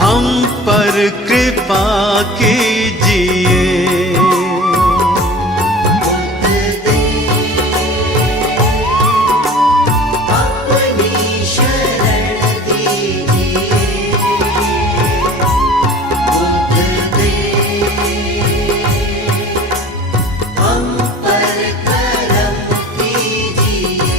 हम पर कृपा कीजिए। बुद्ध दे अपनी शरण दीजिए। बुद्ध दे हम पर करम कीजिए।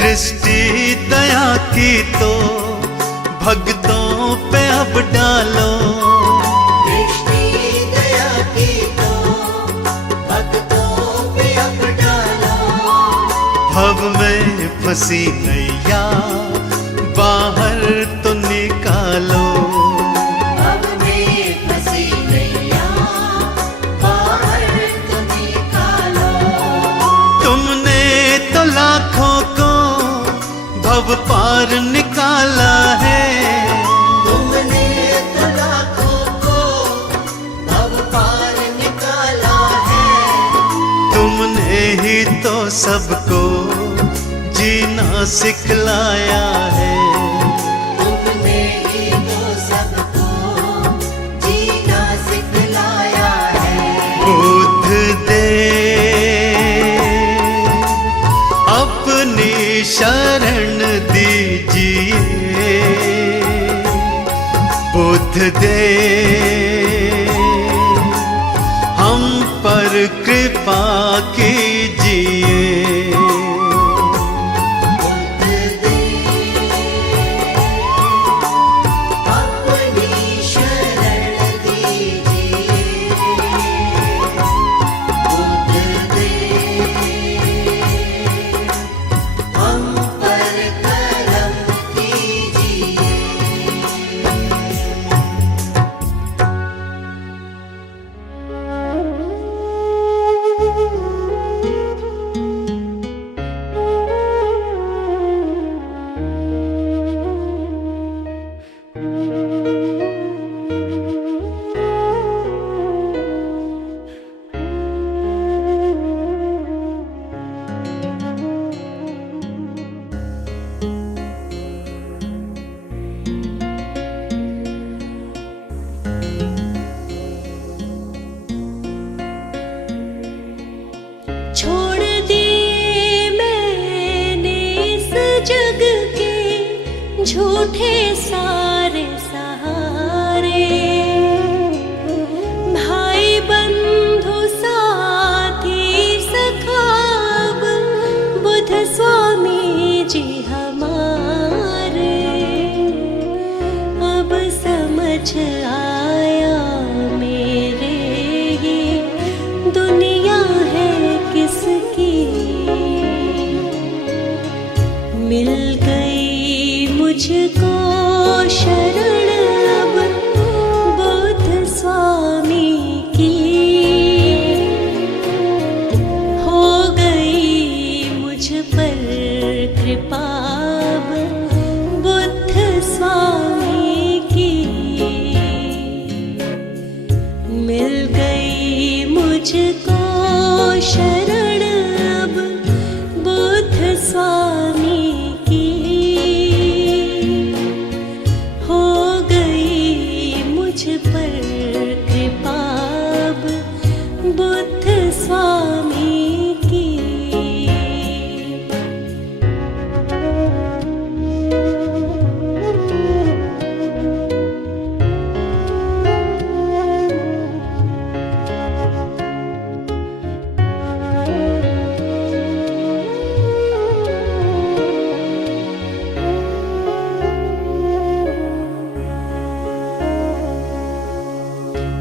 दृष्टि दया की तो भक्तों पे अब डालो, दृष्टि दया की तो भक्तों पे अब डालो। भव में फंसी नैया बाहर तो निकालो। अब में फंसी नैया बाहर तो निकालो। तुमने तो लाखों को भव पार निकाला है। तुमने तो लाखों को भव पार निकाला है। तुमने ही तो सबको जीना सिखलाया है। तुमने ही तो सबको जीना सिखलाया है। बुद्ध दे अपनी शरण दीजिए, बुद्ध दे हम पर कृपा कीजिए। बुद्ध दे झूठे सारे सहारे, भाई बंधु साथी सखाब, बुध स्वामी जी हमारे। अब समझ आया मेरे ये दुनिया है किसकी। मिल गई मुझको शरण अब बुद्ध स्वामी की। हो गई मुझ पर कृपा अब बुद्ध स्वामी की। मिल गई मुझको शरण अब बुद्ध स्वामी की। हो गई मुझ पर कृपा अब बुद्ध स्वामी की।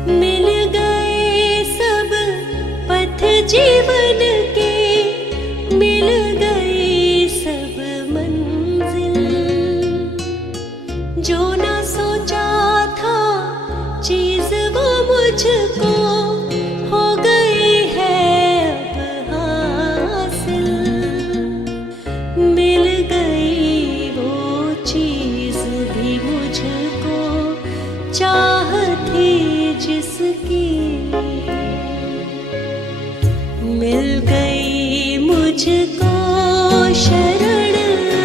मिल गए सब पथ जीवन के, मिल गई सब मंजिल। जो ना सोचा था चीज वो मुझको हो गई है अब हासिल। मिल गई वो चीज भी मुझको चाह थी जिसकी। मिल गई मुझको शरण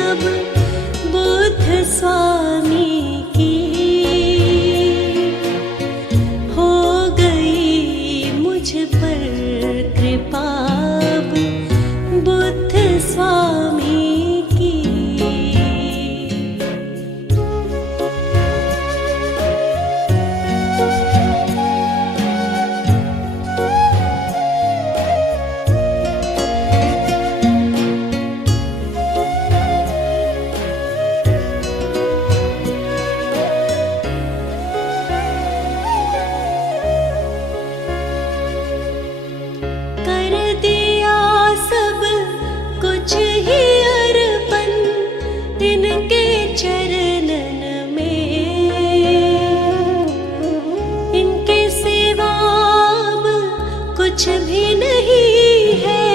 अब बुद्ध स्वामी की। हो गई मुझ पर कृपा अब बुद्ध स्वामी की। कर दिया सब कुछ ही अर्पण इनके चरणन में। इनके सिवा अब कुछ भी नहीं है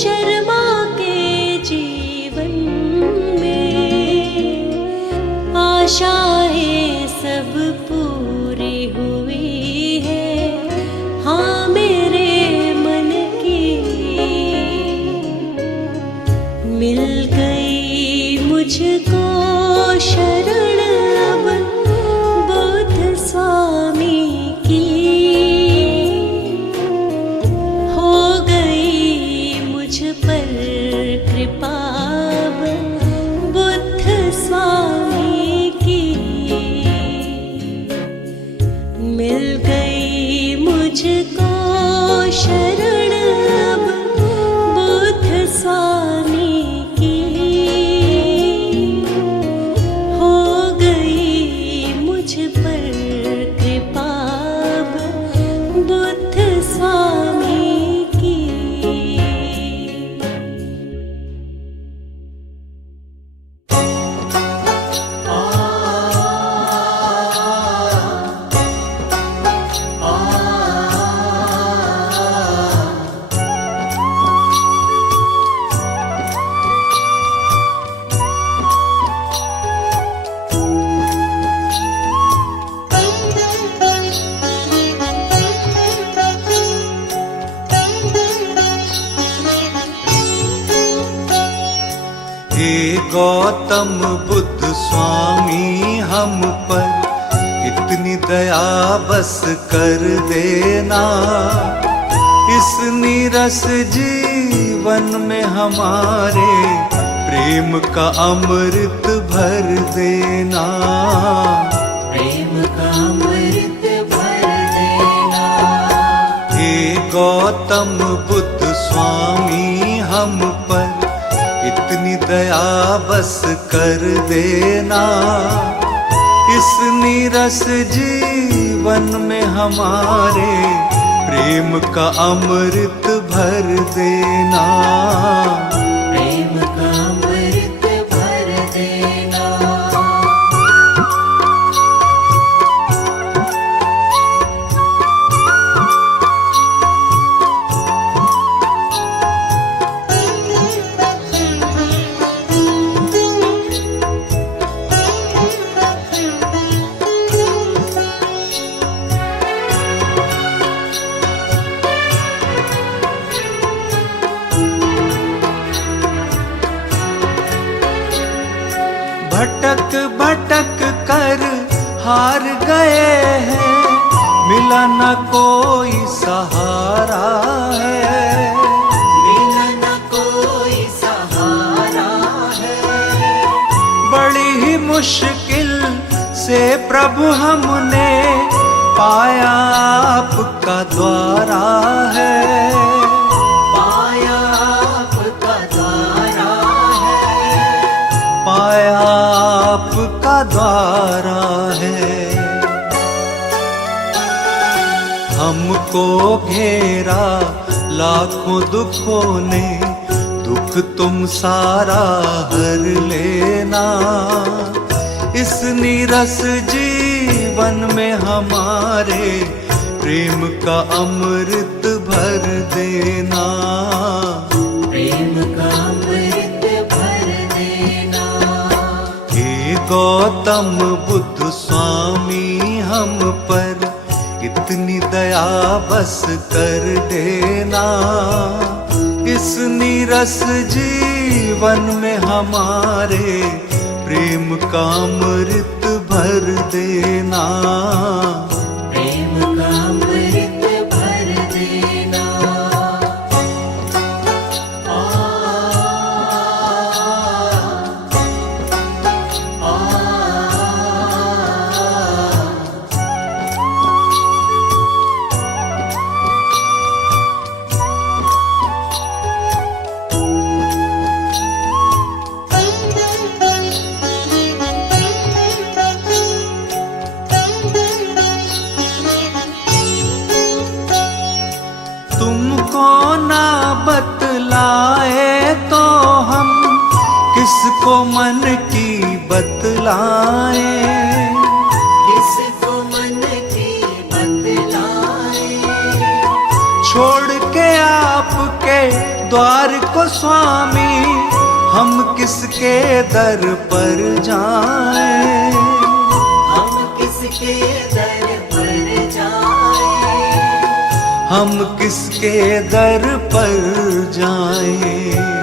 शर्मा के जीवन में। आशाएं सब पूरी हुई है हाँ मेरे मन की। मिल गई मुझको शरण अब बुद्ध स्वामी की। हो गई मुझ पर कृपा अब बुद्ध स्वामी की। मिल गई मुझको शरण अब बुद्ध स्वामी की। हो गई मुझ पर कृपा अब बुद्ध स्वामी की। हे गौतम बुद्ध स्वामी हम पर इतनी दया बस कर देना। इस नीरस जीवन में हमारे प्रेम का अमृत भर देना, प्रेम का अमृत भर देना। हे गौतम बुद्ध स्वामी हम पर इतनी दया बस कर देना, इस नीरस जीवन में हमारे प्रेम का अमृत भर देना, प्रेम का अमृत भर देना। भटक भटक कर हार गए हैं, मिला न कोई सहारा है, मिला न कोई सहारा है। बड़ी ही मुश्किल से प्रभु हमने पाया आपका द्वारा है, पाया आपका द्वारा है, पाया आपका द्वारा है। हमको घेरा लाखों दुखों ने, दुख तुम सारा हर लेना, इस नीरस जीवन में हमारे प्रेम का अमृत भर देना, प्रेम का अमृत भर देना। हे गौतम बुद्ध स्वामी हम पर इतनी दया बस कर देना, इस नीरस जीवन में हमारे प्रेम का अमृत भर देना, प्रेम का अमृत भर देना। तुमको ना बतलाए तो हम किसको मन की बतलाए, किसको मन की बतलाए। छोड़ के आपके द्वार को स्वामी हम किसके दर पर जाएं, हम किसके दर पर जाएं, हम किसके दर पर जाएं।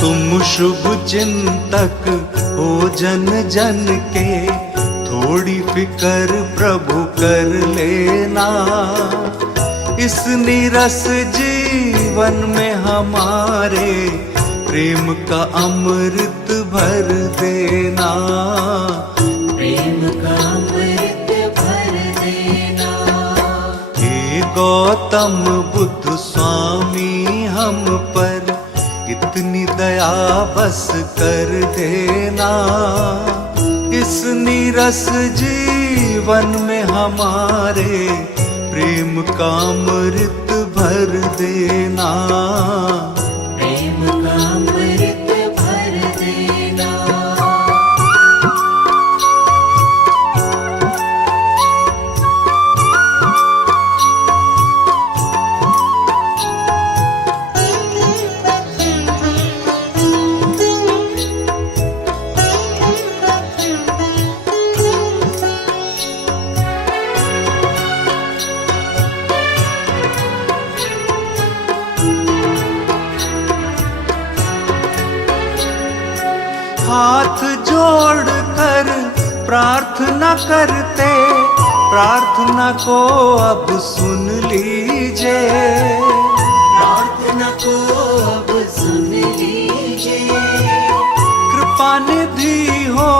तुम शुभ चिंतक हो जन जन के, थोड़ी फिकर प्रभु कर लेना, इस नीरस जीवन में हमारे प्रेम का अमृत भर देना, प्रेम का अमृत भर देना। हे गौतम बुद्ध स्वामी हम पर इतनी दया बस कर देना, इस नीरस जीवन में हमारे प्रेम का अमृत भर देना, प्रेम का अमृत भर देना। हाथ जोड़ कर प्रार्थना करते, प्रार्थना को अब सुन लीजिए, प्रार्थना को अब सुन निधि हो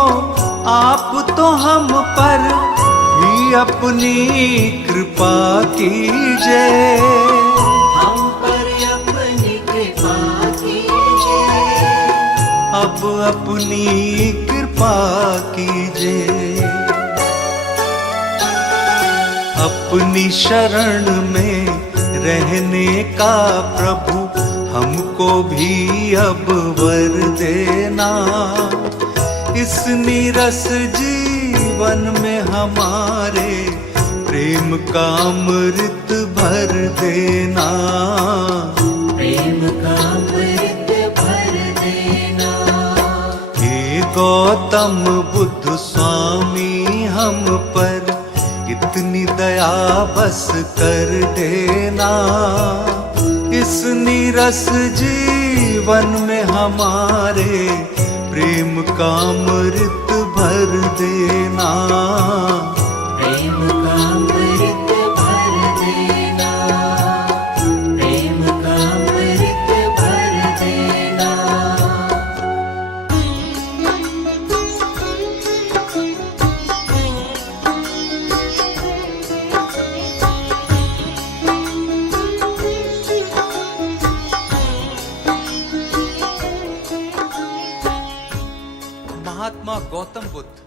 आप तो हम पर भी अपनी कृपा कीजिए। हम पर अपनी कृपा कीजिए। अब अपनी कृपा कीजिए। अपनी शरण में रहने का प्रभु हमको भी अब वर देना। इस नीरस जीवन में हमारे प्रेम का अमृत भर देना। प्रेम का अमृत भर देना। हे गौतम बुद्ध स्वामी हम पर इतनी दया बस कर देना। इस नीरस जीवन में हमारे प्रेम का अमृत भर देना। प्रेम का अमृत भर देना। प्रेम का अमृत भर देना। महात्मा गौतम बुद्ध